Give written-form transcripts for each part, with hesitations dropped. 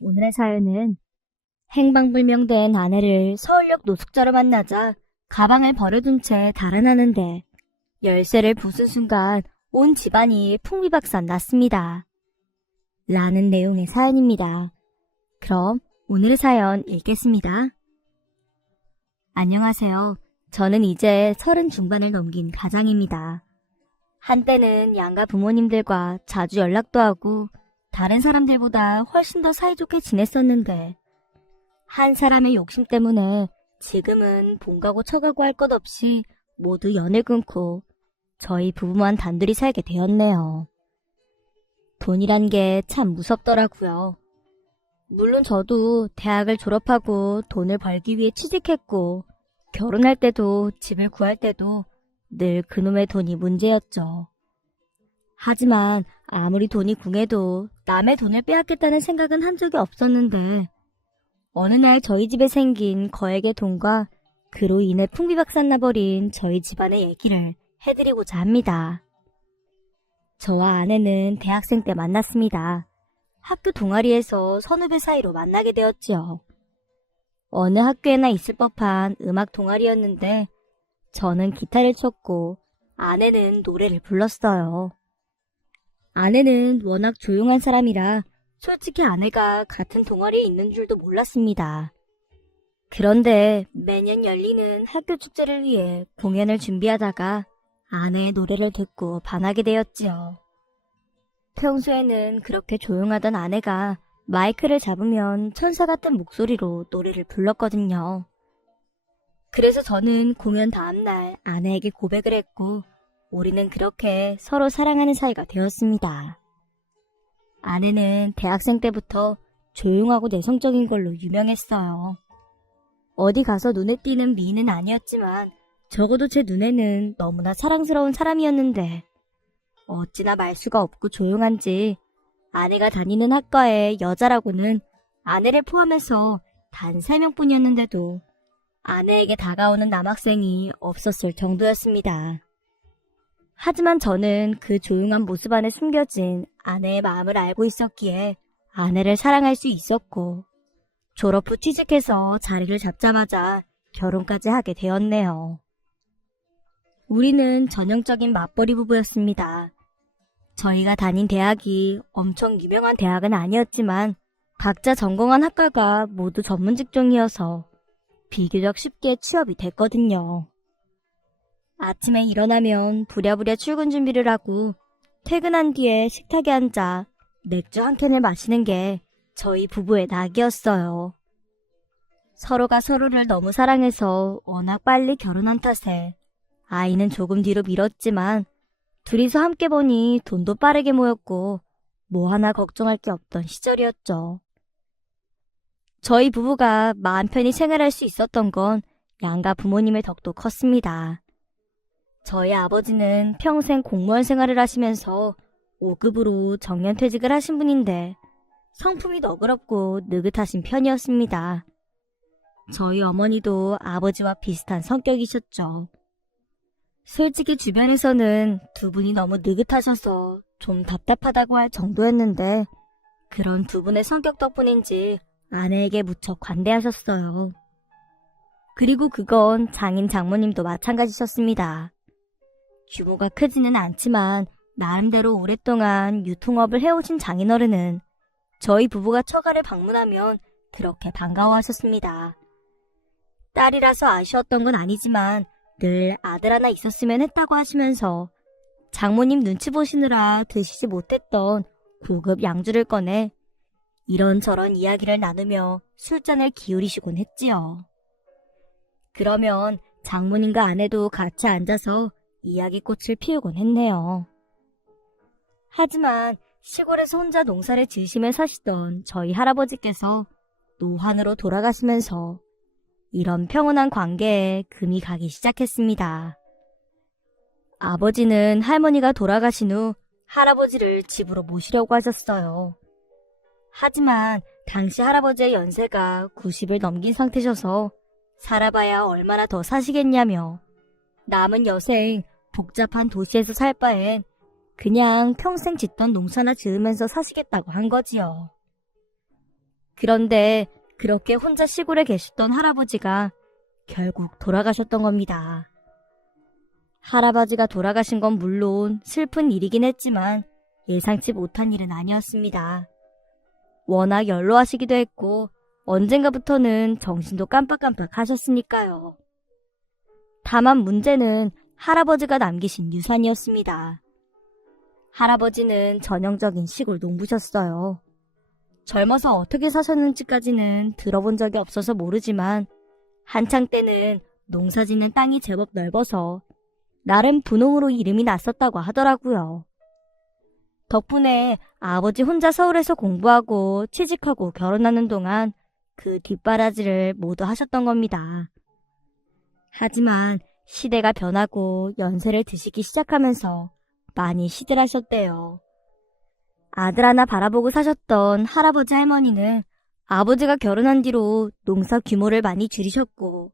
오늘의 사연은 행방불명된 아내를 서울역 노숙자로 만나자 가방을 버려둔 채 달아나는데 열쇠를 부순 순간 온 집안이 풍비박산 났습니다. 라는 내용의 사연입니다. 그럼 오늘의 사연 읽겠습니다. 안녕하세요. 저는 이제 30 중반을 넘긴 가장입니다. 한때는 양가 부모님들과 자주 연락도 하고 다른 사람들보다 훨씬 더 사이좋게 지냈었는데 한 사람의 욕심 때문에 지금은 본가고 처가고 할 것 없이 모두 연을 끊고 저희 부부만 단둘이 살게 되었네요. 돈이란 게 참 무섭더라고요. 물론 저도 대학을 졸업하고 돈을 벌기 위해 취직했고 결혼할 때도 집을 구할 때도 늘 그놈의 돈이 문제였죠. 하지만 아무리 돈이 궁해도 남의 돈을 빼앗겠다는 생각은 한 적이 없었는데 어느 날 저희 집에 생긴 거액의 돈과 그로 인해 풍비박산 나버린 저희 집안의 얘기를 해드리고자 합니다. 저와 아내는 대학생 때 만났습니다. 학교 동아리에서 선후배 사이로 만나게 되었지요. 어느 학교에나 있을 법한 음악 동아리였는데 저는 기타를 쳤고 아내는 노래를 불렀어요. 아내는 워낙 조용한 사람이라 솔직히 아내가 같은 동아리에 있는 줄도 몰랐습니다. 그런데 매년 열리는 학교 축제를 위해 공연을 준비하다가 아내의 노래를 듣고 반하게 되었지요. 평소에는 그렇게 조용하던 아내가 마이크를 잡으면 천사 같은 목소리로 노래를 불렀거든요. 그래서 저는 공연 다음날 아내에게 고백을 했고 우리는 그렇게 서로 사랑하는 사이가 되었습니다. 아내는 대학생 때부터 조용하고 내성적인 걸로 유명했어요. 어디 가서 눈에 띄는 미인은 아니었지만 적어도 제 눈에는 너무나 사랑스러운 사람이었는데 어찌나 말수가 없고 조용한지 아내가 다니는 학과의 여자라고는 아내를 포함해서 단 3명뿐이었는데도 아내에게 다가오는 남학생이 없었을 정도였습니다. 하지만 저는 그 조용한 모습 안에 숨겨진 아내의 마음을 알고 있었기에 아내를 사랑할 수 있었고 졸업 후 취직해서 자리를 잡자마자 결혼까지 하게 되었네요. 우리는 전형적인 맞벌이 부부였습니다. 저희가 다닌 대학이 엄청 유명한 대학은 아니었지만 각자 전공한 학과가 모두 전문 직종이어서 비교적 쉽게 취업이 됐거든요. 아침에 일어나면 부랴부랴 출근 준비를 하고 퇴근한 뒤에 식탁에 앉아 맥주 한 캔을 마시는 게 저희 부부의 낙이었어요. 서로가 서로를 너무 사랑해서 워낙 빨리 결혼한 탓에 아이는 조금 뒤로 미뤘지만 둘이서 함께 보니 돈도 빠르게 모였고 뭐 하나 걱정할 게 없던 시절이었죠. 저희 부부가 마음 편히 생활할 수 있었던 건 양가 부모님의 덕도 컸습니다. 저희 아버지는 평생 공무원 생활을 하시면서 5급으로 정년퇴직을 하신 분인데 성품이 너그럽고 느긋하신 편이었습니다. 저희 어머니도 아버지와 비슷한 성격이셨죠. 솔직히 주변에서는 두 분이 너무 느긋하셔서 좀 답답하다고 할 정도였는데 그런 두 분의 성격 덕분인지 아내에게 무척 관대하셨어요. 그리고 그건 장인 장모님도 마찬가지셨습니다. 규모가 크지는 않지만 나름대로 오랫동안 유통업을 해오신 장인어른은 저희 부부가 처가를 방문하면 그렇게 반가워하셨습니다. 딸이라서 아쉬웠던 건 아니지만 늘 아들 하나 있었으면 했다고 하시면서 장모님 눈치 보시느라 드시지 못했던 고급 양주를 꺼내 이런저런 이야기를 나누며 술잔을 기울이시곤 했지요. 그러면 장모님과 아내도 같이 앉아서 이야기꽃을 피우곤 했네요. 하지만 시골에서 혼자 농사를 지으시며 사시던 저희 할아버지께서 노환으로 돌아가시면서 이런 평온한 관계에 금이 가기 시작했습니다. 아버지는 할머니가 돌아가신 후 할아버지를 집으로 모시려고 하셨어요. 하지만 당시 할아버지의 연세가 90을 넘긴 상태셔서 살아봐야 얼마나 더 사시겠냐며 남은 여생 복잡한 도시에서 살 바엔 그냥 평생 짓던 농사나 지으면서 사시겠다고 한 거지요. 그런데 그렇게 혼자 시골에 계셨던 할아버지가 결국 돌아가셨던 겁니다. 할아버지가 돌아가신 건 물론 슬픈 일이긴 했지만 예상치 못한 일은 아니었습니다. 워낙 연로하시기도 했고 언젠가부터는 정신도 깜빡깜빡 하셨으니까요. 다만 문제는 할아버지가 남기신 유산이었습니다. 할아버지는 전형적인 시골 농부셨어요. 젊어서 어떻게 사셨는지까지는 들어본 적이 없어서 모르지만 한창 때는 농사짓는 땅이 제법 넓어서 나름 분홍으로 이름이 났었다고 하더라고요. 덕분에 아버지 혼자 서울에서 공부하고 취직하고 결혼하는 동안 그 뒷바라지를 모두 하셨던 겁니다. 하지만 시대가 변하고 연세를 드시기 시작하면서 많이 시들하셨대요. 아들 하나 바라보고 사셨던 할아버지 할머니는 아버지가 결혼한 뒤로 농사 규모를 많이 줄이셨고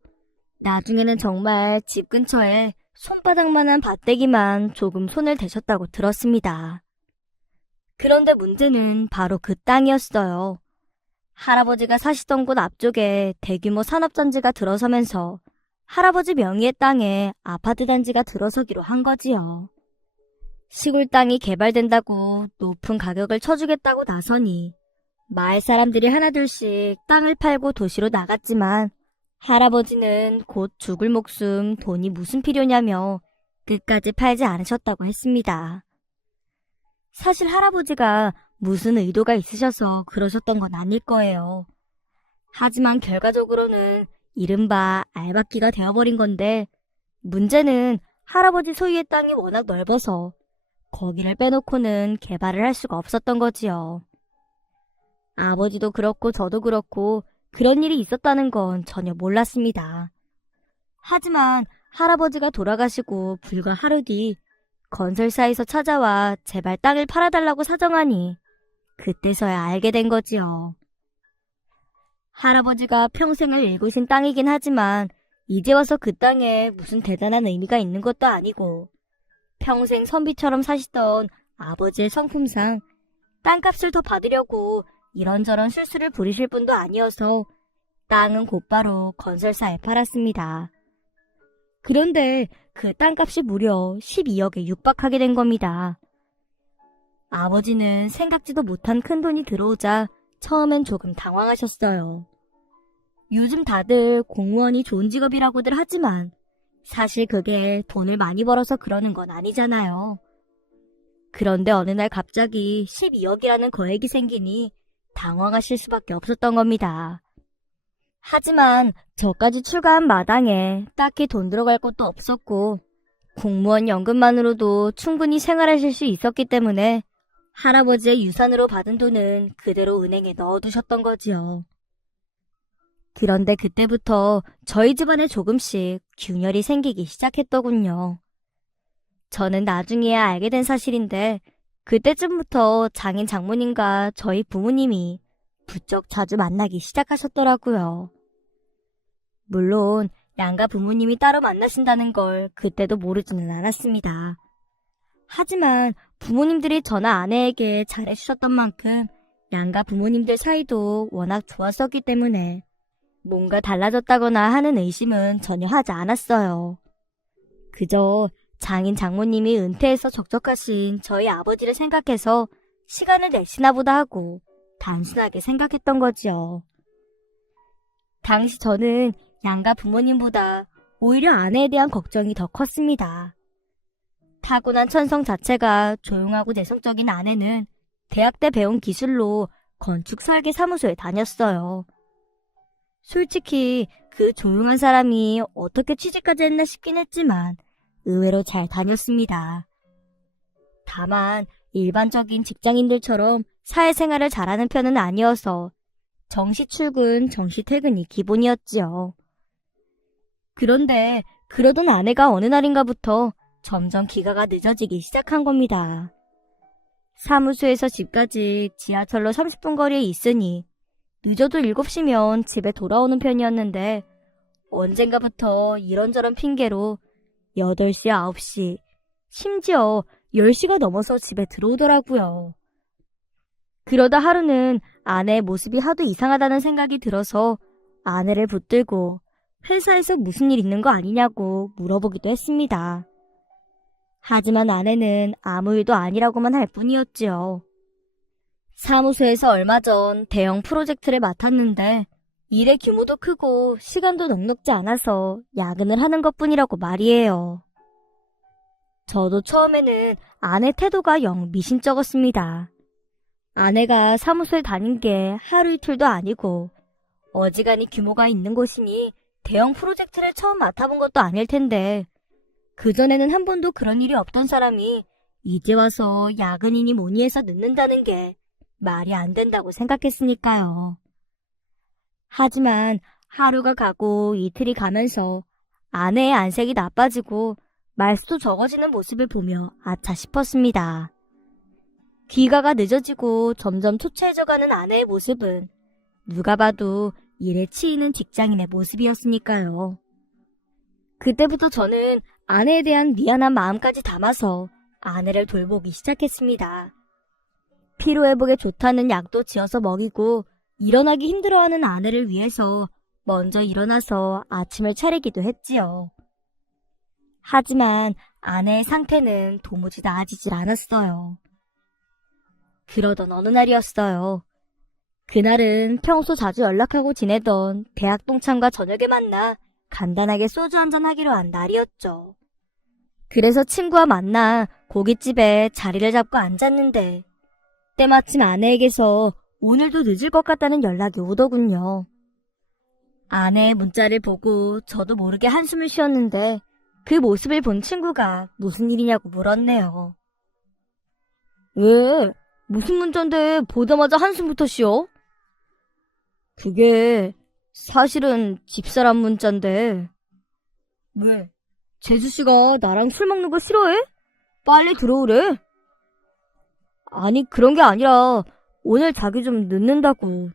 나중에는 정말 집 근처에 손바닥만한 밭대기만 조금 손을 대셨다고 들었습니다. 그런데 문제는 바로 그 땅이었어요. 할아버지가 사시던 곳 앞쪽에 대규모 산업단지가 들어서면서 할아버지 명의의 땅에 아파트 단지가 들어서기로 한 거지요. 시골 땅이 개발된다고 높은 가격을 쳐주겠다고 나서니 마을 사람들이 하나둘씩 땅을 팔고 도시로 나갔지만 할아버지는 곧 죽을 목숨 돈이 무슨 필요냐며 끝까지 팔지 않으셨다고 했습니다. 사실 할아버지가 무슨 의도가 있으셔서 그러셨던 건 아닐 거예요. 하지만 결과적으로는 이른바 알박기가 되어버린 건데 문제는 할아버지 소유의 땅이 워낙 넓어서 거기를 빼놓고는 개발을 할 수가 없었던 거지요. 아버지도 그렇고 저도 그렇고 그런 일이 있었다는 건 전혀 몰랐습니다. 하지만 할아버지가 돌아가시고 불과 하루 뒤 건설사에서 찾아와 제발 땅을 팔아달라고 사정하니 그때서야 알게 된 거지요. 할아버지가 평생을 일구신 땅이긴 하지만 이제 와서 그 땅에 무슨 대단한 의미가 있는 것도 아니고 평생 선비처럼 사시던 아버지의 성품상 땅값을 더 받으려고 이런저런 실수를 부리실 분도 아니어서 땅은 곧바로 건설사에 팔았습니다. 그런데 그 땅값이 무려 12억에 육박하게 된 겁니다. 아버지는 생각지도 못한 큰돈이 들어오자 처음엔 조금 당황하셨어요. 요즘 다들 공무원이 좋은 직업이라고들 하지만 사실 그게 돈을 많이 벌어서 그러는 건 아니잖아요. 그런데 어느 날 갑자기 12억이라는 거액이 생기니 당황하실 수밖에 없었던 겁니다. 하지만 저까지 출가한 마당에 딱히 돈 들어갈 것도 없었고 공무원 연금만으로도 충분히 생활하실 수 있었기 때문에 할아버지의 유산으로 받은 돈은 그대로 은행에 넣어두셨던 거지요. 그런데 그때부터 저희 집안에 조금씩 균열이 생기기 시작했더군요. 저는 나중에야 알게 된 사실인데 그때쯤부터 장인 장모님과 저희 부모님이 부쩍 자주 만나기 시작하셨더라고요. 물론 양가 부모님이 따로 만나신다는 걸 그때도 모르지는 않았습니다. 하지만 부모님들이 저나 아내에게 잘해주셨던 만큼 양가 부모님들 사이도 워낙 좋았었기 때문에 뭔가 달라졌다거나 하는 의심은 전혀 하지 않았어요. 그저 장인 장모님이 은퇴해서 적적하신 저희 아버지를 생각해서 시간을 내시나 보다 하고 단순하게 생각했던 거지요. 당시 저는 양가 부모님보다 오히려 아내에 대한 걱정이 더 컸습니다. 타고난 천성 자체가 조용하고 내성적인 아내는 대학 때 배운 기술로 건축 설계 사무소에 다녔어요. 솔직히 그 조용한 사람이 어떻게 취직까지 했나 싶긴 했지만 의외로 잘 다녔습니다. 다만 일반적인 직장인들처럼 사회생활을 잘하는 편은 아니어서 정시 출근, 정시 퇴근이 기본이었지요. 그런데 그러던 아내가 어느 날인가부터 점점 귀가가 늦어지기 시작한 겁니다. 사무소에서 집까지 지하철로 30분 거리에 있으니 늦어도 7시면 집에 돌아오는 편이었는데 언젠가부터 이런저런 핑계로 8시, 9시, 심지어 10시가 넘어서 집에 들어오더라고요. 그러다 하루는 아내의 모습이 하도 이상하다는 생각이 들어서 아내를 붙들고 회사에서 무슨 일 있는 거 아니냐고 물어보기도 했습니다. 하지만 아내는 아무 일도 아니라고만 할 뿐이었지요. 사무소에서 얼마 전 대형 프로젝트를 맡았는데 일의 규모도 크고 시간도 넉넉지 않아서 야근을 하는 것뿐이라고 말이에요. 저도 처음에는 아내 태도가 영 미심쩍었습니다. 아내가 사무소에 다닌 게 하루 이틀도 아니고 어지간히 규모가 있는 곳이니 대형 프로젝트를 처음 맡아본 것도 아닐 텐데 그전에는 한 번도 그런 일이 없던 사람이 이제 와서 야근이니 뭐니 해서 늦는다는 게 말이 안 된다고 생각했으니까요. 하지만 하루가 가고 이틀이 가면서 아내의 안색이 나빠지고 말수도 적어지는 모습을 보며 아차 싶었습니다. 귀가가 늦어지고 점점 초췌해져가는 아내의 모습은 누가 봐도 일에 치이는 직장인의 모습이었으니까요. 그때부터 저는 아내에 대한 미안한 마음까지 담아서 아내를 돌보기 시작했습니다. 피로회복에 좋다는 약도 지어서 먹이고 일어나기 힘들어하는 아내를 위해서 먼저 일어나서 아침을 차리기도 했지요. 하지만 아내의 상태는 도무지 나아지질 않았어요. 그러던 어느 날이었어요. 그날은 평소 자주 연락하고 지내던 대학 동창과 저녁에 만나 간단하게 소주 한잔 하기로 한 날이었죠. 그래서 친구와 만나 고깃집에 자리를 잡고 앉았는데 때마침 아내에게서 오늘도 늦을 것 같다는 연락이 오더군요. 아내의 문자를 보고 저도 모르게 한숨을 쉬었는데 그 모습을 본 친구가 무슨 일이냐고 물었네요. 왜? 무슨 문자인데 보자마자 한숨부터 쉬어? 그게 사실은 집사람 문자인데. 왜? 재수씨가 나랑 술 먹는 거 싫어해? 빨리 들어오래. 아니 그런 게 아니라 오늘 자기 좀 늦는다고.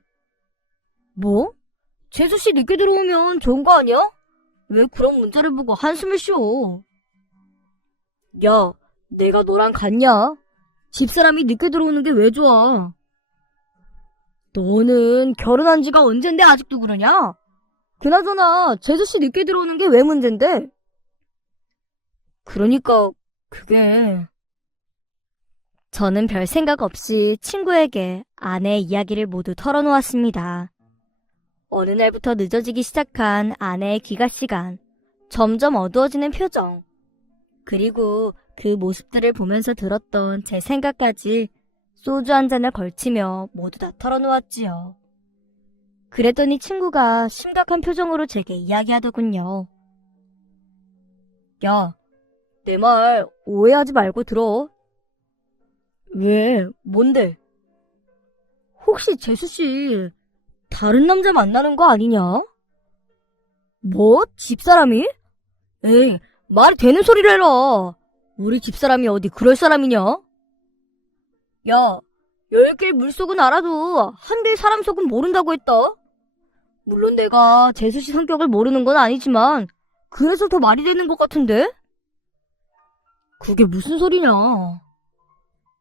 뭐? 재수씨 늦게 들어오면 좋은 거 아니야? 왜 그런 문자를 보고 한숨을 쉬어? 야, 내가 너랑 같냐? 집사람이 늦게 들어오는 게 왜 좋아? 너는 결혼한 지가 언젠데 아직도 그러냐? 그나저나 재수씨 늦게 들어오는 게 왜 문제인데? 그러니까 그게... 저는 별 생각 없이 친구에게 아내의 이야기를 모두 털어놓았습니다. 어느 날부터 늦어지기 시작한 아내의 귀가 시간, 점점 어두워지는 표정, 그리고 그 모습들을 보면서 들었던 제 생각까지 소주 한 잔을 걸치며 모두 다 털어놓았지요. 그랬더니 친구가 심각한 표정으로 제게 이야기하더군요. 야, 내 말 오해하지 말고 들어. 왜? 뭔데? 혹시 재수씨 다른 남자 만나는 거 아니냐? 뭐? 집사람이? 에이, 말이 되는 소리를 해라. 우리 집사람이 어디 그럴 사람이냐? 야, 10길 물속은 알아도 한길 사람 속은 모른다고 했다. 물론 내가 재수씨 성격을 모르는 건 아니지만 그래서 더 말이 되는 것 같은데? 그게 무슨 소리냐?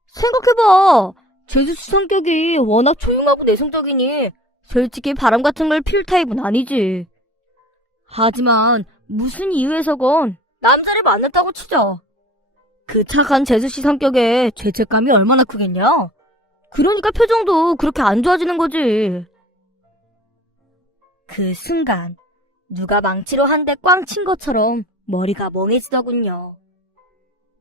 생각해봐. 재수씨 성격이 워낙 조용하고 내성적이니 솔직히 바람 같은 걸 피울 타입은 아니지. 하지만 무슨 이유에서건 남자를 만났다고 치자. 그 착한 재수씨 성격에 죄책감이 얼마나 크겠냐? 그러니까 표정도 그렇게 안 좋아지는 거지. 그 순간 누가 망치로 한 대 꽝 친 것처럼 머리가 멍해지더군요.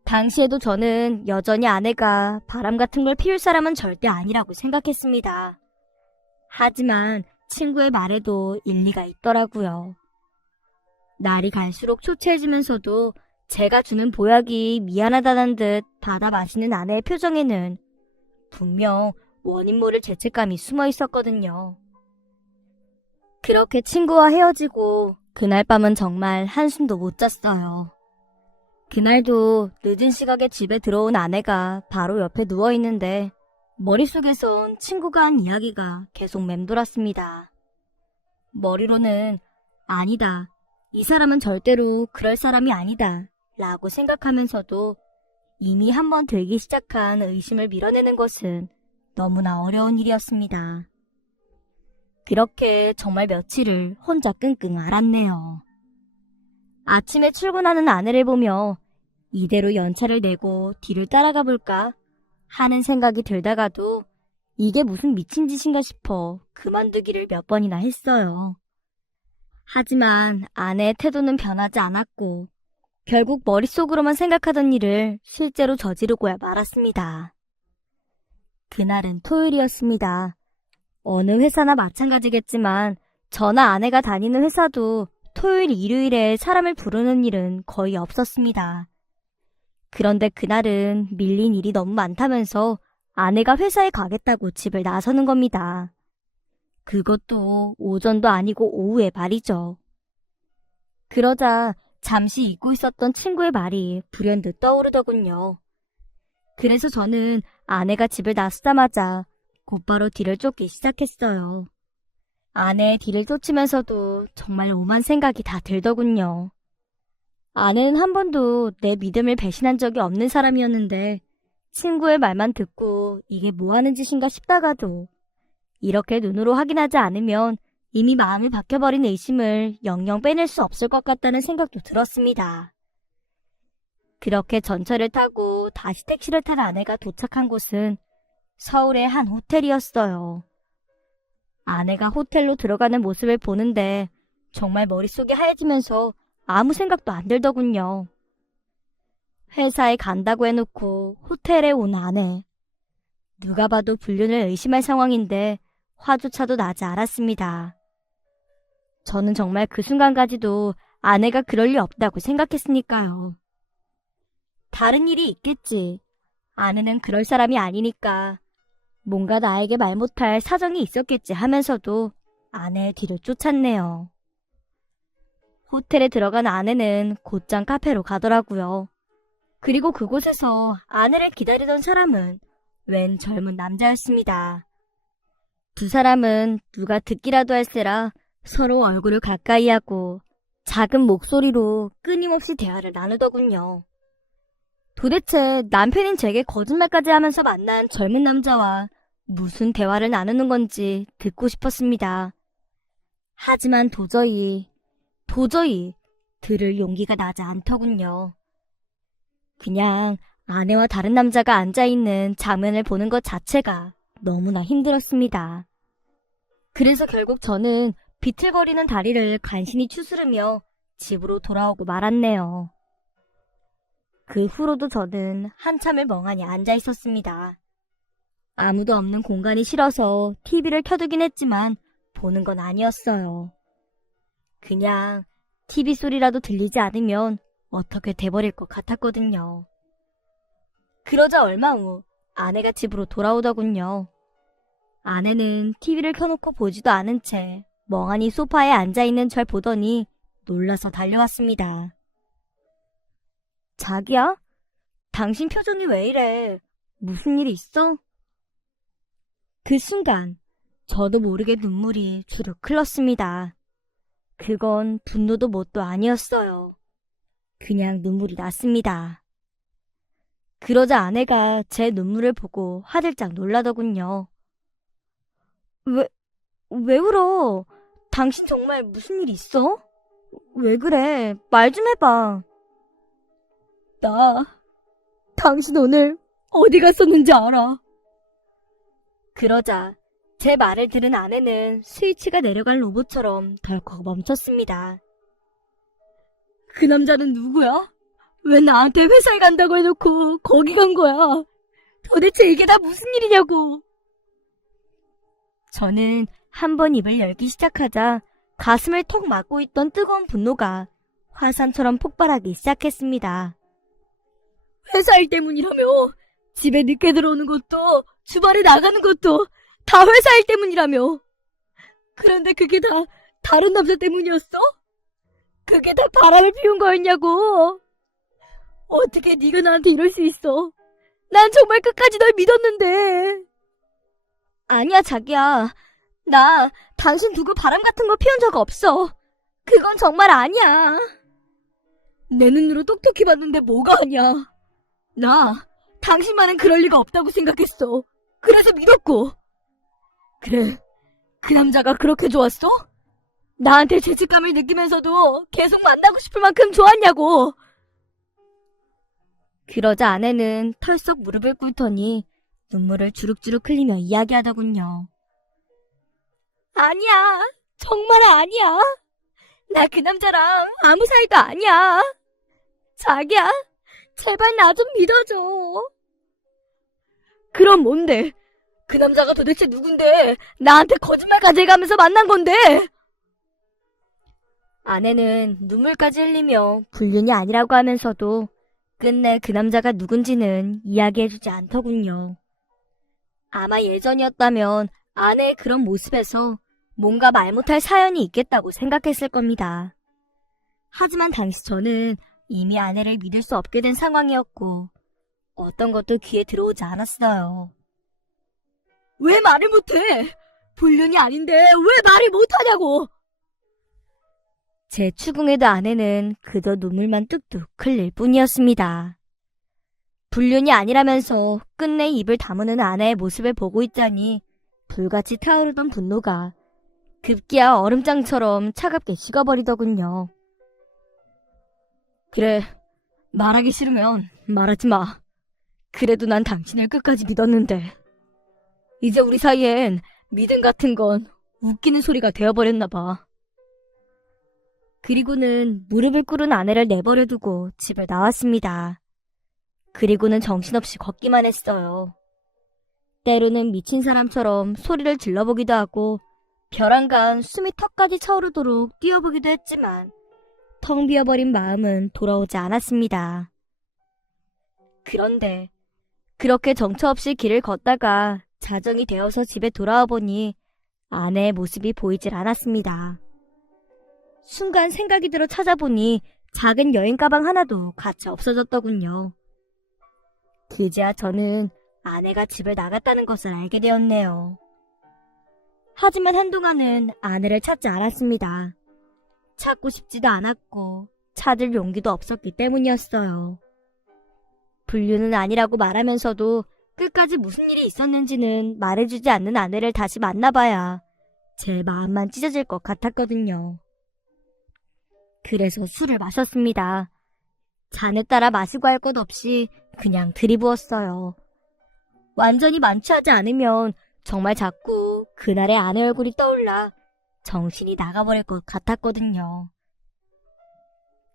당시에도 저는 여전히 아내가 바람 같은 걸 피울 사람은 절대 아니라고 생각했습니다. 하지만 친구의 말에도 일리가 있더라고요. 날이 갈수록 초췌해지면서도 제가 주는 보약이 미안하다는 듯 받아 마시는 아내의 표정에는 분명 원인 모를 죄책감이 숨어 있었거든요. 그렇게 친구와 헤어지고 그날 밤은 정말 한숨도 못 잤어요. 그날도 늦은 시각에 집에 들어온 아내가 바로 옆에 누워있는데 머릿속에선 친구가 한 이야기가 계속 맴돌았습니다. 머리로는 아니다, 이 사람은 절대로 그럴 사람이 아니다 라고 생각하면서도 이미 한번 들기 시작한 의심을 밀어내는 것은 너무나 어려운 일이었습니다. 그렇게 정말 며칠을 혼자 끙끙 앓았네요. 아침에 출근하는 아내를 보며 이대로 연차를 내고 뒤를 따라가 볼까 하는 생각이 들다가도 이게 무슨 미친 짓인가 싶어 그만두기를 몇 번이나 했어요. 하지만 아내의 태도는 변하지 않았고 결국 머릿속으로만 생각하던 일을 실제로 저지르고야 말았습니다. 그날은 토요일이었습니다. 어느 회사나 마찬가지겠지만 저나 아내가 다니는 회사도 토요일, 일요일에 사람을 부르는 일은 거의 없었습니다. 그런데 그날은 밀린 일이 너무 많다면서 아내가 회사에 가겠다고 집을 나서는 겁니다. 그것도 오전도 아니고 오후에 말이죠. 그러자 잠시 잊고 있었던 친구의 말이 불현듯 떠오르더군요. 그래서 저는 아내가 집을 나서자마자 곧바로 뒤를 쫓기 시작했어요. 아내의 뒤를 쫓으면서도 정말 오만 생각이 다 들더군요. 아내는 한 번도 내 믿음을 배신한 적이 없는 사람이었는데 친구의 말만 듣고 이게 뭐 하는 짓인가 싶다가도 이렇게 눈으로 확인하지 않으면 이미 마음이 바뀌어버린 의심을 영영 빼낼 수 없을 것 같다는 생각도 들었습니다. 그렇게 전철을 타고 다시 택시를 탄 아내가 도착한 곳은 서울의 한 호텔이었어요. 아내가 호텔로 들어가는 모습을 보는데 정말 머릿속이 하얘지면서 아무 생각도 안 들더군요. 회사에 간다고 해놓고 호텔에 온 아내. 누가 봐도 불륜을 의심할 상황인데 화조차도 나지 않았습니다. 저는 정말 그 순간까지도 아내가 그럴 리 없다고 생각했으니까요. 다른 일이 있겠지. 아내는 그럴 사람이 아니니까 뭔가 나에게 말 못할 사정이 있었겠지 하면서도 아내의 뒤를 쫓았네요. 호텔에 들어간 아내는 곧장 카페로 가더라고요. 그리고 그곳에서 아내를 기다리던 사람은 웬 젊은 남자였습니다. 두 사람은 누가 듣기라도 할세라 서로 얼굴을 가까이 하고 작은 목소리로 끊임없이 대화를 나누더군요. 도대체 남편인 제게 거짓말까지 하면서 만난 젊은 남자와 무슨 대화를 나누는 건지 듣고 싶었습니다. 하지만 도저히 들을 용기가 나지 않더군요. 그냥 아내와 다른 남자가 앉아있는 장면을 보는 것 자체가 너무나 힘들었습니다. 그래서 결국 저는 비틀거리는 다리를 간신히 추스르며 집으로 돌아오고 말았네요. 그 후로도 저는 한참을 멍하니 앉아 있었습니다. 아무도 없는 공간이 싫어서 TV를 켜두긴 했지만 보는 건 아니었어요. 그냥 TV 소리라도 들리지 않으면 어떻게 돼버릴 것 같았거든요. 그러자 얼마 후 아내가 집으로 돌아오더군요. 아내는 TV를 켜놓고 보지도 않은 채 멍하니 소파에 앉아있는 절 보더니 놀라서 달려왔습니다. 자기야? 당신 표정이 왜 이래? 무슨 일이 있어? 그 순간 저도 모르게 눈물이 주르륵 흘렀습니다. 그건 분노도 뭣도 아니었어요. 그냥 눈물이 났습니다. 그러자 아내가 제 눈물을 보고 화들짝 놀라더군요. 왜 울어? 당신 정말 무슨 일 있어? 왜 그래? 말 좀 해봐. 당신 오늘 어디 갔었는지 알아? 그러자 제 말을 들은 아내는 스위치가 내려간 로봇처럼 덜컥 멈췄습니다. 그 남자는 누구야? 왜 나한테 회사에 간다고 해놓고 거기 간 거야? 도대체 이게 다 무슨 일이냐고. 저는 한 번 입을 열기 시작하자 가슴을 턱 막고 있던 뜨거운 분노가 화산처럼 폭발하기 시작했습니다. 회사 일 때문이라며. 집에 늦게 들어오는 것도 주말에 나가는 것도 다 회사 일 때문이라며. 그런데 그게 다 다른 남자 때문이었어? 그게 다 바람을 피운 거였냐고. 어떻게 네가 나한테 이럴 수 있어? 난 정말 끝까지 널 믿었는데. 아니야 자기야. 나 당신 두고 바람 같은 거 피운 적 없어. 그건 정말 아니야. 내 눈으로 똑똑히 봤는데 뭐가 아니야. 나 당신만은 그럴 리가 없다고 생각했어. 그래서 믿었고. 그래, 그 남자가 그렇게 좋았어? 나한테 죄책감을 느끼면서도 계속 만나고 싶을 만큼 좋았냐고. 그러자 아내는 털썩 무릎을 꿇더니 눈물을 주룩주룩 흘리며 이야기하더군요. 아니야. 정말 아니야. 나 그 남자랑 아무 사이도 아니야. 자기야, 제발 나 좀 믿어줘. 그럼 뭔데? 그 남자가 도대체 누군데 나한테 거짓말까지 해가면서 만난 건데? 아내는 눈물까지 흘리며 불륜이 아니라고 하면서도 끝내 그 남자가 누군지는 이야기해주지 않더군요. 아마 예전이었다면 아내의 그런 모습에서 뭔가 말 못할 사연이 있겠다고 생각했을 겁니다. 하지만 당시 저는 이미 아내를 믿을 수 없게 된 상황이었고 어떤 것도 귀에 들어오지 않았어요. 왜 말을 못해? 불륜이 아닌데 왜 말을 못하냐고! 제 추궁에도 아내는 그저 눈물만 뚝뚝 흘릴 뿐이었습니다. 불륜이 아니라면서 끝내 입을 다무는 아내의 모습을 보고 있자니 불같이 타오르던 분노가 급기야 얼음장처럼 차갑게 식어버리더군요. 그래, 말하기 싫으면 말하지 마. 그래도 난 당신을 끝까지 믿었는데 이제 우리 사이엔 믿음 같은 건 웃기는 소리가 되어버렸나 봐. 그리고는 무릎을 꿇은 아내를 내버려 두고 집을 나왔습니다. 그리고는 정신없이 걷기만 했어요. 때로는 미친 사람처럼 소리를 질러보기도 하고 벼랑간 숨이 턱까지 차오르도록 뛰어보기도 했지만 텅 비어버린 마음은 돌아오지 않았습니다. 그런데 그렇게 정처 없이 길을 걷다가 자정이 되어서 집에 돌아와 보니 아내의 모습이 보이질 않았습니다. 순간 생각이 들어 찾아보니 작은 여행 가방 하나도 같이 없어졌더군요. 그제야 저는 아내가 집을 나갔다는 것을 알게 되었네요. 하지만 한동안은 아내를 찾지 않았습니다. 찾고 싶지도 않았고 찾을 용기도 없었기 때문이었어요. 불륜은 아니라고 말하면서도 끝까지 무슨 일이 있었는지는 말해주지 않는 아내를 다시 만나봐야 제 마음만 찢어질 것 같았거든요. 그래서 술을 마셨습니다. 잔에 따라 마시고 할 것 없이 그냥 들이부었어요. 완전히 만취하지 않으면 정말 자꾸 그날의 아내 얼굴이 떠올라 정신이 나가버릴 것 같았거든요.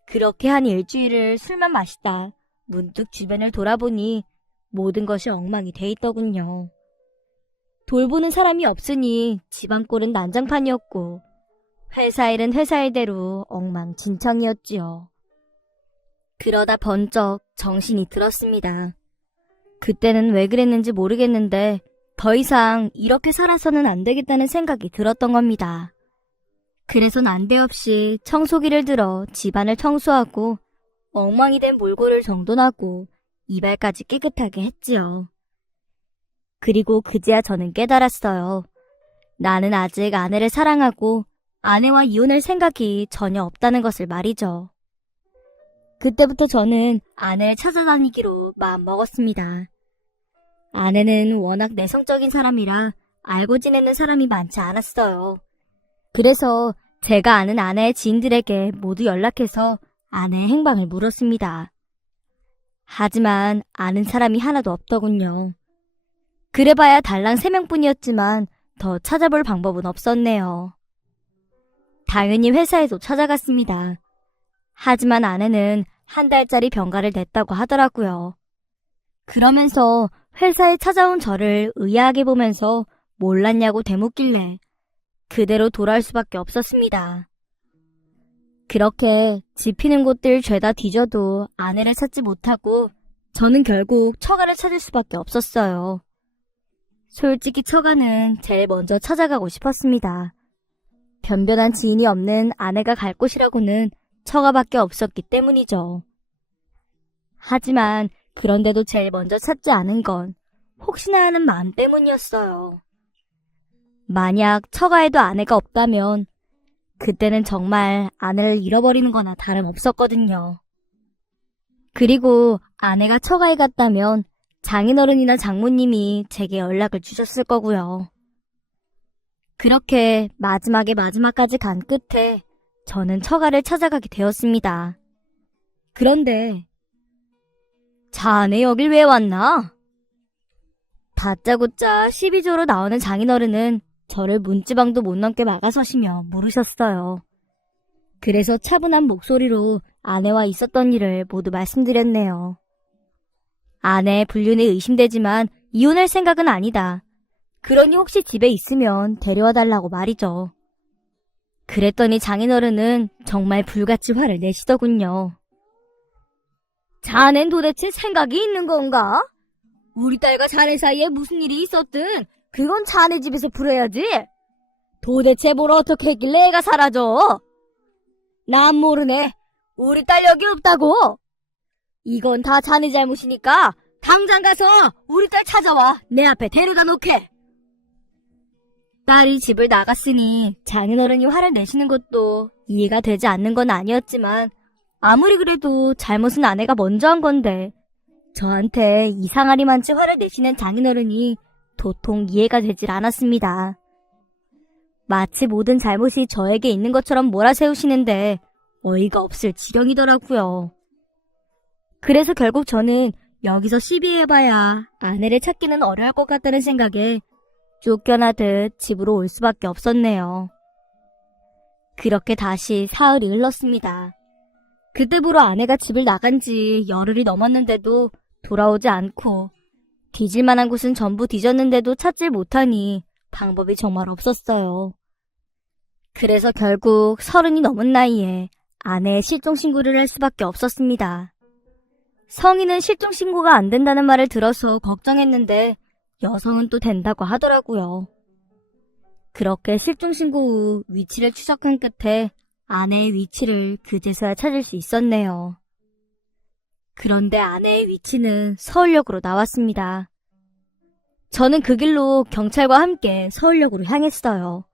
그렇게 한 일주일을 술만 마시다 문득 주변을 돌아보니 모든 것이 엉망이 돼 있더군요. 돌보는 사람이 없으니 집안꼴은 난장판이었고 회사 일은 회사 일대로 엉망진창이었지요. 그러다 번쩍 정신이 들었습니다. 그때는 왜 그랬는지 모르겠는데 더 이상 이렇게 살아서는 안 되겠다는 생각이 들었던 겁니다. 그래서 난데없이 청소기를 들어 집안을 청소하고 엉망이 된 몰골을 정돈하고 이발까지 깨끗하게 했지요. 그리고 그제야 저는 깨달았어요. 나는 아직 아내를 사랑하고 아내와 이혼할 생각이 전혀 없다는 것을 말이죠. 그때부터 저는 아내를 찾아다니기로 마음먹었습니다. 아내는 워낙 내성적인 사람이라 알고 지내는 사람이 많지 않았어요. 그래서 제가 아는 아내의 지인들에게 모두 연락해서 아내의 행방을 물었습니다. 하지만 아는 사람이 하나도 없더군요. 그래봐야 달랑 3명뿐이었지만 더 찾아볼 방법은 없었네요. 당연히 회사에도 찾아갔습니다. 하지만 아내는 한 달짜리 병가를 냈다고 하더라고요. 그러면서 회사에 찾아온 저를 의아하게 보면서 몰랐냐고 되묻길래 그대로 돌아올 수밖에 없었습니다. 그렇게 지피는 곳들 죄다 뒤져도 아내를 찾지 못하고 저는 결국 처가를 찾을 수밖에 없었어요. 솔직히 처가는 제일 먼저 찾아가고 싶었습니다. 변변한 지인이 없는 아내가 갈 곳이라고는 처가밖에 없었기 때문이죠. 하지만 그런데도 제일 먼저 찾지 않은 건 혹시나 하는 마음 때문이었어요. 만약 처가에도 아내가 없다면 그때는 정말 아내를 잃어버리는 거나 다름없었거든요. 그리고 아내가 처가에 갔다면 장인어른이나 장모님이 제게 연락을 주셨을 거고요. 그렇게 마지막까지 간 끝에 저는 처가를 찾아가게 되었습니다. 그런데 자네 여길 왜 왔나? 다짜고짜 12조로 나오는 장인어른은 저를 문지방도 못 넘게 막아서시며 물으셨어요. 그래서 차분한 목소리로 아내와 있었던 일을 모두 말씀드렸네요. 아내의 불륜이 의심되지만 이혼할 생각은 아니다. 그러니 혹시 집에 있으면 데려와 달라고 말이죠. 그랬더니 장인어른은 정말 불같이 화를 내시더군요. 자넨 도대체 생각이 있는 건가? 우리 딸과 자네 사이에 무슨 일이 있었든 그건 자네 집에서 풀어야지. 도대체 뭘 어떻게 했길래 애가 사라져? 난 모르네. 우리 딸 여기 없다고. 이건 다 자네 잘못이니까 당장 가서 우리 딸 찾아와 내 앞에 데려다 놓게. 딸이 집을 나갔으니 장인어른이 화를 내시는 것도 이해가 되지 않는 건 아니었지만 아무리 그래도 잘못은 아내가 먼저 한 건데 저한테 이상하리만치 화를 내시는 장인어른이 도통 이해가 되질 않았습니다. 마치 모든 잘못이 저에게 있는 것처럼 몰아세우시는데 어이가 없을 지경이더라고요. 그래서 결국 저는 여기서 시비해봐야 아내를 찾기는 어려울 것 같다는 생각에 쫓겨나듯 집으로 올 수밖에 없었네요. 그렇게 다시 사흘이 흘렀습니다. 그때부로 아내가 집을 나간 지 열흘이 넘었는데도 돌아오지 않고 뒤질 만한 곳은 전부 뒤졌는데도 찾질 못하니 방법이 정말 없었어요. 그래서 결국 30이 넘은 나이에 아내의 실종신고를 할 수밖에 없었습니다. 성인은 실종신고가 안 된다는 말을 들어서 걱정했는데 여성은 또 된다고 하더라고요. 그렇게 실종신고 후 위치를 추적한 끝에 아내의 위치를 그제서야 찾을 수 있었네요. 그런데 아내의 위치는 서울역으로 나왔습니다. 저는 그 길로 경찰과 함께 서울역으로 향했어요.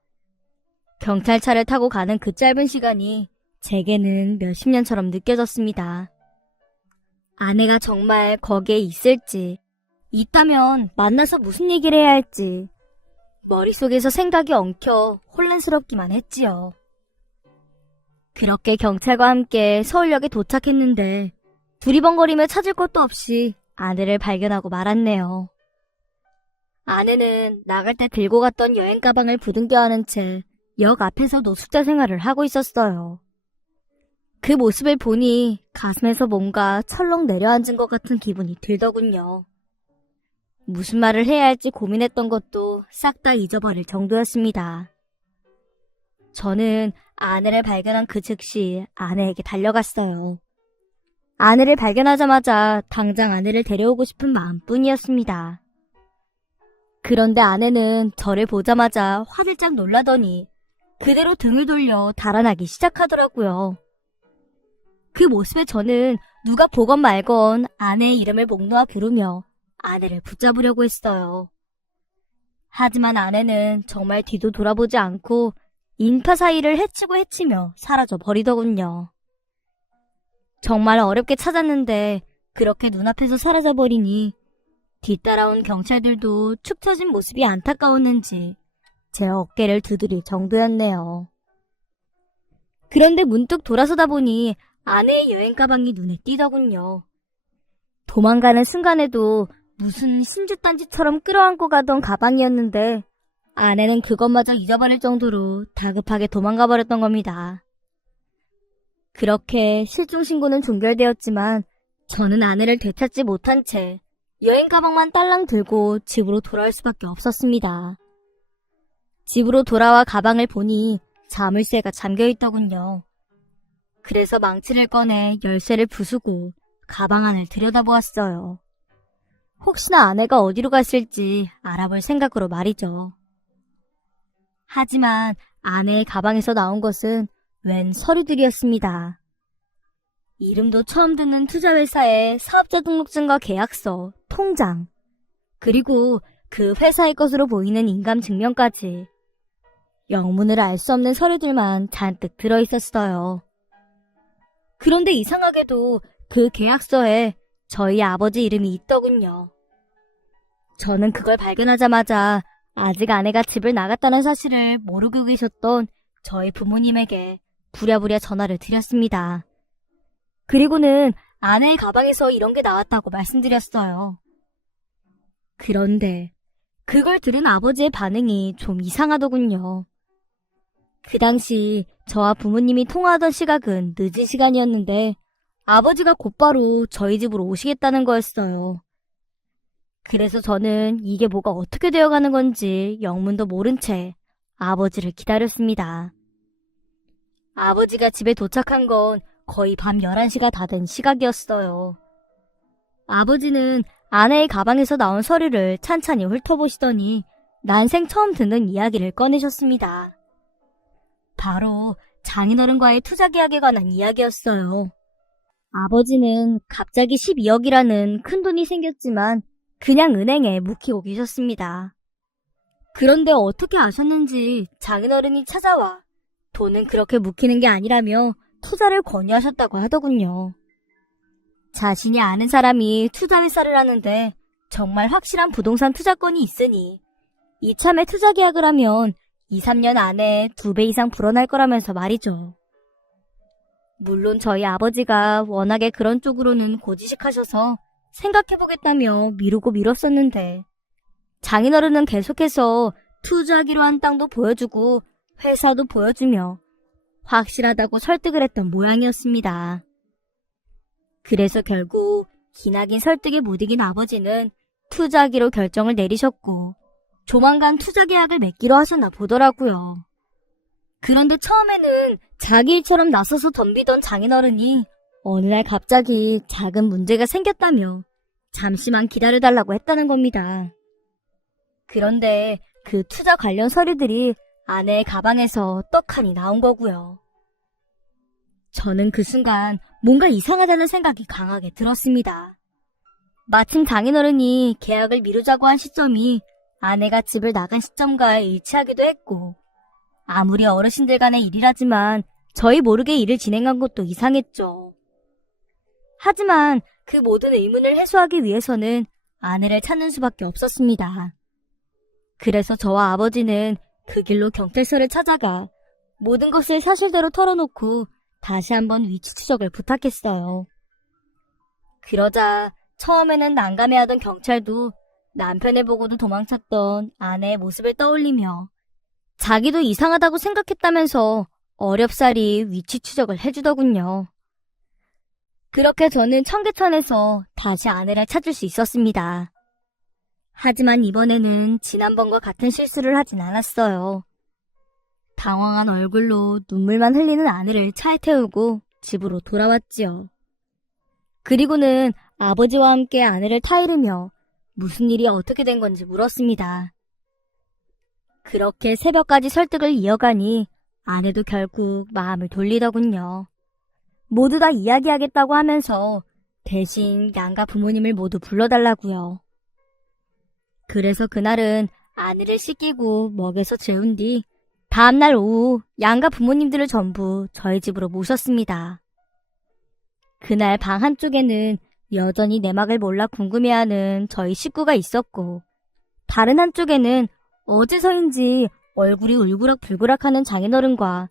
경찰차를 타고 가는 그 짧은 시간이 제게는 몇십 년처럼 느껴졌습니다. 아내가 정말 거기에 있을지, 있다면 만나서 무슨 얘기를 해야 할지 머릿속에서 생각이 엉켜 혼란스럽기만 했지요. 그렇게 경찰과 함께 서울역에 도착했는데 두리번거리며 찾을 것도 없이 아내를 발견하고 말았네요. 아내는 나갈 때 들고 갔던 여행 가방을 부둥켜 안은 채 역 앞에서 노숙자 생활을 하고 있었어요. 그 모습을 보니 가슴에서 뭔가 철렁 내려앉은 것 같은 기분이 들더군요. 무슨 말을 해야 할지 고민했던 것도 싹 다 잊어버릴 정도였습니다. 저는 아내를 발견한 그 즉시 아내에게 달려갔어요. 아내를 발견하자마자 당장 아내를 데려오고 싶은 마음뿐이었습니다. 그런데 아내는 저를 보자마자 화들짝 놀라더니 그대로 등을 돌려 달아나기 시작하더라고요. 그 모습에 저는 누가 보건 말건 아내의 이름을 목 놓아 부르며 아내를 붙잡으려고 했어요. 하지만 아내는 정말 뒤도 돌아보지 않고 인파 사이를 헤치고 헤치며 사라져 버리더군요. 정말 어렵게 찾았는데 그렇게 눈앞에서 사라져버리니 뒤따라온 경찰들도 축 처진 모습이 안타까웠는지 제 어깨를 두드릴 정도였네요. 그런데 문득 돌아서다 보니 아내의 여행 가방이 눈에 띄더군요. 도망가는 순간에도 무슨 신주단지처럼 끌어안고 가던 가방이었는데 아내는 그것마저 잊어버릴 정도로 다급하게 도망가 버렸던 겁니다. 그렇게 실종신고는 종결되었지만 저는 아내를 되찾지 못한 채 여행 가방만 딸랑 들고 집으로 돌아올 수밖에 없었습니다. 집으로 돌아와 가방을 보니 자물쇠가 잠겨있더군요. 그래서 망치를 꺼내 열쇠를 부수고 가방 안을 들여다보았어요. 혹시나 아내가 어디로 갔을지 알아볼 생각으로 말이죠. 하지만 아내의 가방에서 나온 것은 웬 서류들이었습니다. 이름도 처음 듣는 투자회사의 사업자 등록증과 계약서, 통장, 그리고 그 회사의 것으로 보이는 인감증명까지 영문을 알 수 없는 서류들만 잔뜩 들어있었어요. 그런데 이상하게도 그 계약서에 저희 아버지 이름이 있더군요. 저는 그걸 발견하자마자 아직 아내가 집을 나갔다는 사실을 모르고 계셨던 저희 부모님에게 부랴부랴 전화를 드렸습니다. 그리고는 아내의 가방에서 이런 게 나왔다고 말씀드렸어요. 그런데 그걸 들은 아버지의 반응이 좀 이상하더군요. 그 당시 저와 부모님이 통화하던 시각은 늦은 시간이었는데 아버지가 곧바로 저희 집으로 오시겠다는 거였어요. 그래서 저는 이게 뭐가 어떻게 되어가는 건지 영문도 모른 채 아버지를 기다렸습니다. 아버지가 집에 도착한 건 거의 밤 11시가 다 된 시각이었어요. 아버지는 아내의 가방에서 나온 서류를 찬찬히 훑어보시더니 난생 처음 듣는 이야기를 꺼내셨습니다. 바로 장인어른과의 투자 계약에 관한 이야기였어요. 아버지는 갑자기 12억이라는 큰 돈이 생겼지만 그냥 은행에 묵히고 계셨습니다. 그런데 어떻게 아셨는지 장인어른이 찾아와 돈은 그렇게 묵히는 게 아니라며 투자를 권유하셨다고 하더군요. 자신이 아는 사람이 투자회사를 하는데 정말 확실한 부동산 투자권이 있으니 이참에 투자 계약을 하면 2, 3년 안에 2배 이상 불어날 거라면서 말이죠. 물론 저희 아버지가 워낙에 그런 쪽으로는 고지식하셔서 생각해보겠다며 미루고 미뤘었는데 장인어른은 계속해서 투자하기로 한 땅도 보여주고 회사도 보여주며 확실하다고 설득을 했던 모양이었습니다. 그래서 결국 기나긴 설득에 못 이긴 아버지는 투자하기로 결정을 내리셨고 조만간 투자 계약을 맺기로 하셨나 보더라고요. 그런데 처음에는 자기 일처럼 나서서 덤비던 장인어른이 어느 날 갑자기 작은 문제가 생겼다며 잠시만 기다려달라고 했다는 겁니다. 그런데 그 투자 관련 서류들이 아내의 가방에서 떡하니 나온 거고요. 저는 그 순간 뭔가 이상하다는 생각이 강하게 들었습니다. 마침 장인어른이 계약을 미루자고 한 시점이 아내가 집을 나간 시점과 일치하기도 했고 아무리 어르신들 간의 일이라지만 저희 모르게 일을 진행한 것도 이상했죠. 하지만 그 모든 의문을 해소하기 위해서는 아내를 찾는 수밖에 없었습니다. 그래서 저와 아버지는 그 길로 경찰서를 찾아가 모든 것을 사실대로 털어놓고 다시 한번 위치 추적을 부탁했어요. 그러자 처음에는 난감해하던 경찰도 남편을 보고도 도망쳤던 아내의 모습을 떠올리며 자기도 이상하다고 생각했다면서 어렵사리 위치 추적을 해주더군요. 그렇게 저는 청계천에서 다시 아내를 찾을 수 있었습니다. 하지만 이번에는 지난번과 같은 실수를 하진 않았어요. 당황한 얼굴로 눈물만 흘리는 아내를 차에 태우고 집으로 돌아왔지요. 그리고는 아버지와 함께 아내를 타이르며 무슨 일이 어떻게 된 건지 물었습니다. 그렇게 새벽까지 설득을 이어가니 아내도 결국 마음을 돌리더군요. 모두 다 이야기하겠다고 하면서 대신 양가 부모님을 모두 불러달라고요. 그래서 그날은 아내를 씻기고 먹여서 재운 뒤 다음날 오후 양가 부모님들을 전부 저희 집으로 모셨습니다. 그날 방 한쪽에는 여전히 내막을 몰라 궁금해하는 저희 식구가 있었고 다른 한쪽에는 어째서인지 얼굴이 울그락불그락하는 장인어른과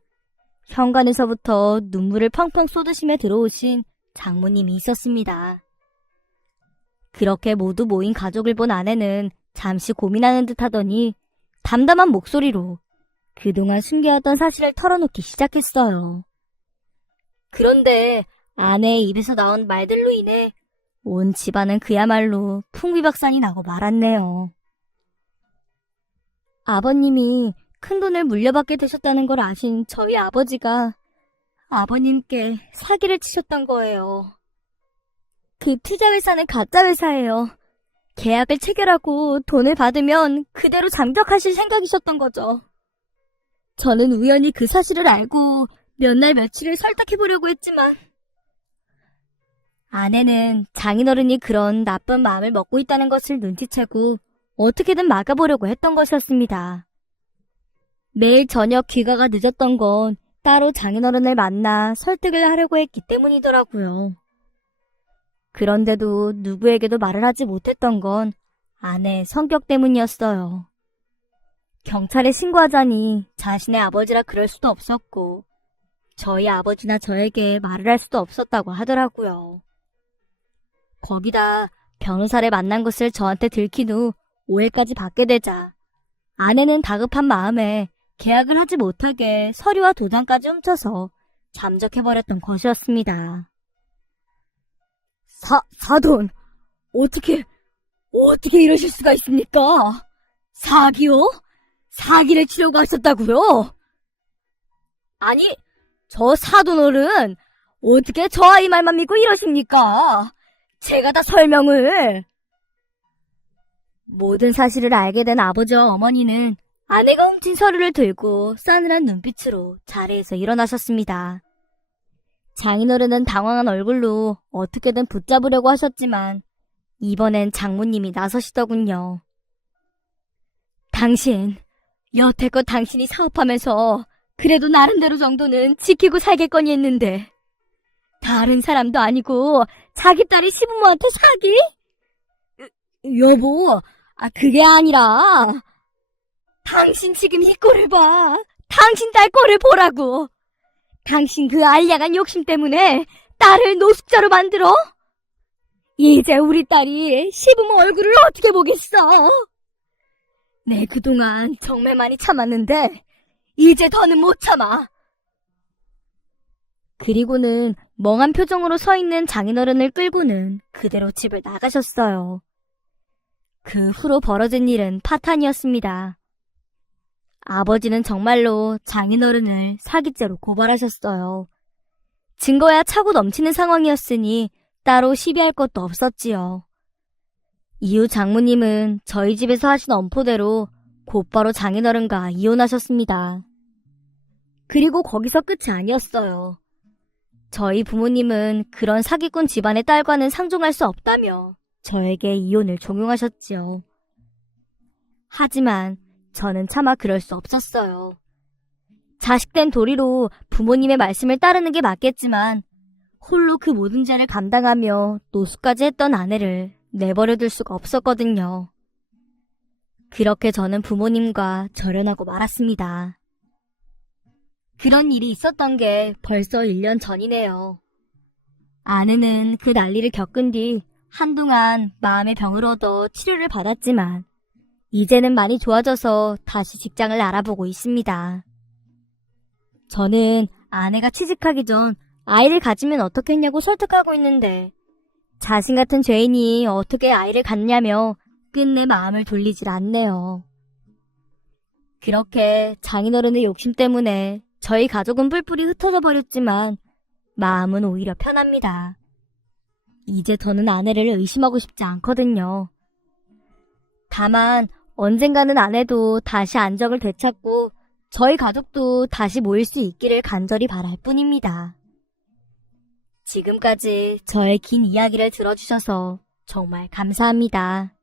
현관에서부터 눈물을 펑펑 쏟으시며 들어오신 장모님이 있었습니다. 그렇게 모두 모인 가족을 본 아내는 잠시 고민하는 듯 하더니 담담한 목소리로 그동안 숨겨왔던 사실을 털어놓기 시작했어요. 그런데 아내의 입에서 나온 말들로 인해 온 집안은 그야말로 풍비박산이 나고 말았네요. 아버님이 큰돈을 물려받게 되셨다는 걸 아신 저희 아버지가 아버님께 사기를 치셨던 거예요. 그 투자회사는 가짜회사예요. 계약을 체결하고 돈을 받으면 그대로 잠적하실 생각이셨던 거죠. 저는 우연히 그 사실을 알고 몇 날 며칠을 설득해보려고 했지만 아내는 장인어른이 그런 나쁜 마음을 먹고 있다는 것을 눈치채고 어떻게든 막아보려고 했던 것이었습니다. 매일 저녁 귀가가 늦었던 건 따로 장인어른을 만나 설득을 하려고 했기 때문이더라고요. 그런데도 누구에게도 말을 하지 못했던 건 아내의 성격 때문이었어요. 경찰에 신고하자니 자신의 아버지라 그럴 수도 없었고 저희 아버지나 저에게 말을 할 수도 없었다고 하더라고요. 거기다 변호사를 만난 것을 저한테 들킨 후 오해까지 받게 되자 아내는 다급한 마음에 계약을 하지 못하게 서류와 도장까지 훔쳐서 잠적해버렸던 것이었습니다. 사돈, 어떻게 이러실 수가 있습니까? 사기요? 사기를 치려고 하셨다고요? 아니, 저 사돈어른, 어떻게 저 아이 말만 믿고 이러십니까? 제가 다 설명을. 모든 사실을 알게 된 아버지와 어머니는 아내가 훔친 서류를 들고 싸늘한 눈빛으로 자리에서 일어나셨습니다. 장인어른은 당황한 얼굴로 어떻게든 붙잡으려고 하셨지만 이번엔 장모님이 나서시더군요. 당신, 여태껏 당신이 사업하면서 그래도 나름대로 정도는 지키고 살겠거니 했는데 다른 사람도 아니고 자기 딸이 시부모한테 사기? 여보, 그게 아니라 당신 지금 이 꼴을 봐. 당신 딸 꼴을 보라고. 당신 그 알량한 욕심 때문에 딸을 노숙자로 만들어? 이제 우리 딸이 시부모 얼굴을 어떻게 보겠어? 내 그동안 정말 많이 참았는데 이제 더는 못 참아. 그리고는 멍한 표정으로 서 있는 장인어른을 끌고는 그대로 집을 나가셨어요. 그 후로 벌어진 일은 파탄이었습니다. 아버지는 정말로 장인어른을 사기죄로 고발하셨어요. 증거야 차고 넘치는 상황이었으니 따로 시비할 것도 없었지요. 이후 장모님은 저희 집에서 하신 엄포대로 곧바로 장인어른과 이혼하셨습니다. 그리고 거기서 끝이 아니었어요. 저희 부모님은 그런 사기꾼 집안의 딸과는 상종할 수 없다며 저에게 이혼을 종용하셨지요. 하지만 저는 차마 그럴 수 없었어요. 자식된 도리로 부모님의 말씀을 따르는 게 맞겠지만 홀로 그 모든 죄를 감당하며 노숙까지 했던 아내를 내버려둘 수가 없었거든요. 그렇게 저는 부모님과 절연하고 말았습니다. 그런 일이 있었던 게 벌써 1년 전이네요. 아내는 그 난리를 겪은 뒤 한동안 마음의 병을 얻어 치료를 받았지만 이제는 많이 좋아져서 다시 직장을 알아보고 있습니다. 저는 아내가 취직하기 전 아이를 가지면 어떻겠냐고 설득하고 있는데 자신 같은 죄인이 어떻게 아이를 갖냐며 끝내 마음을 돌리질 않네요. 그렇게 장인어른의 욕심 때문에 저희 가족은 뿔뿔이 흩어져 버렸지만 마음은 오히려 편합니다. 이제 더는 아내를 의심하고 싶지 않거든요. 다만 언젠가는 아내도 다시 안정을 되찾고 저희 가족도 다시 모일 수 있기를 간절히 바랄 뿐입니다. 지금까지 저의 긴 이야기를 들어주셔서 정말 감사합니다.